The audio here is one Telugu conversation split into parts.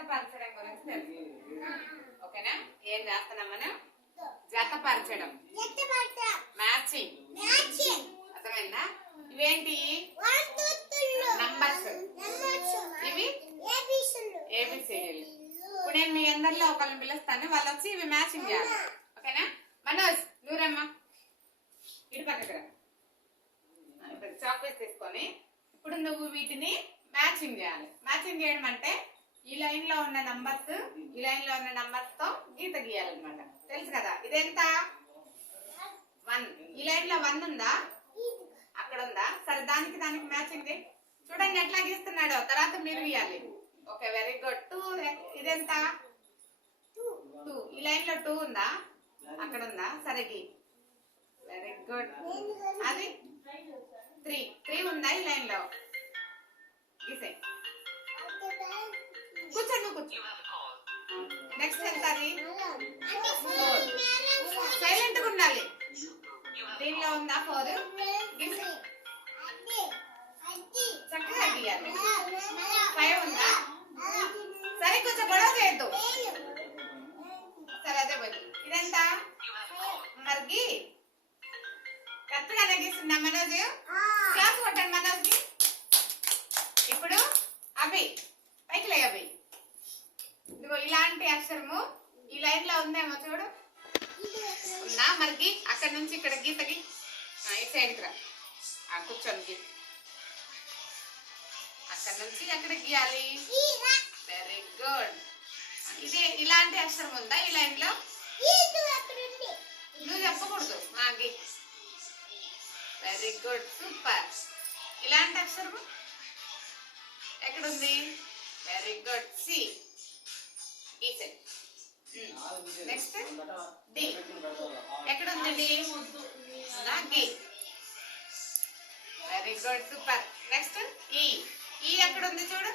జతపరచడం గురించి తెలుసు. ఓకేనా? ఏం చేస్తున్నాం మనం? జతపరచడం, మ్యాచింగ్. అర్థమైందా? ఇవేంటి? నంబర్స్. ఇవి ఏబిసిడీలు. ఇప్పుడు నేను మీ అందరిలో ఒకళ్ళని పిలుస్తాను, వాళ్ళు వచ్చి ఇవి మ్యాచింగ్ చేయాలి. ఓకేనా? మనోజ్ నువ్వురమ్మా, ఇటు పక్కకు రా. చాక్ పీస్ తీసుకొని ఇప్పుడు నువ్వు వీటిని మ్యాచింగ్ చేయాలి. మ్యాచింగ్ చేయడం అంటే ఈ లైన్ లో ఉన్న నంబర్స్ ఈ లైన్ లో ఉన్న నంబర్స్ తో గీత గీయాలన్నమాట. తెలుసు కదా? ఇదెంత? 1. ఈ లైన్ లో 1 ఉందా? అక్కడ ఉందా? సరే, దానికి మ్యాచింగ్ చూడండి ఎట్లా గీస్తున్నాడో. తర్వాత మీరు గీయాలి. Okay, very good. 2. ఇదెంత? 2. ఈ లైన్ లో 2 ఉందా? అక్కడ ఉందా? సరే గీ. Very good. అది 3 ఉందా ఈ లైన్ లో? గీసే. కూర్చో. నెక్స్ట్ ఎంత? అది 4. సైలెంట్ గా ఉండాలి. దీనిలో ఉందా 4? గీసే. చక్కగా గీయాలి. 5 ఉందా? సరే కొంచెం గొడవ చేయొద్దు. సరే, అదే పోయి. ఇదెంత? మరి కరెక్ట్గానే గీస్తున్నా మనోజ్. క్లాస్ కొట్టండి మనోజ్కి. ఇప్పుడు అవి పైకి లే. అవి ఇదిగో ఇలాంటి అక్షరము ఈ లైన్ లో ఉందేమో చూడు. ఉందా? మరి అక్కడ నుంచి ఇక్కడ గీతకి ఈ సైడ్కి రా. కూర్చొని గీ. అక్కడ నుంచి అక్కడ గీయాలి. Very good. ఇదే ఇలాంటి అక్షరం ఉందా ఈ లైన్ లో? నువ్వు చెప్పకూడదు. గీ. Very good, super. ఇలాంటి అక్షరము ఎక్కడుంది? Very good, C. గీసే. Next D. ఎక్కడుంది డి? గీ. Very good, super. Next E. E ఎక్కడుంది చూడు.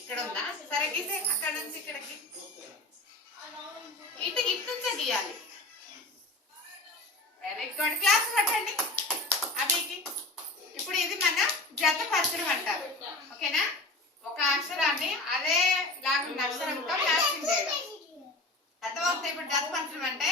ఇక్కడ ఉందా? సరే గీసే. అక్కడ నుంచి ఇక్కడికి ఇటు నుంచే గీయాలి. Very good. క్లాస్ పట్టండి అభికి. ఇప్పుడు ఇది మన జతపరచడం అంటారు. ఓకేనా? ఒక అక్షరాన్ని అదే లాగా అక్షరంతో మ్యాచింగ్ చేయడం. అర్థమవుతుంది. ఇప్పుడు జతపరచడం అంటే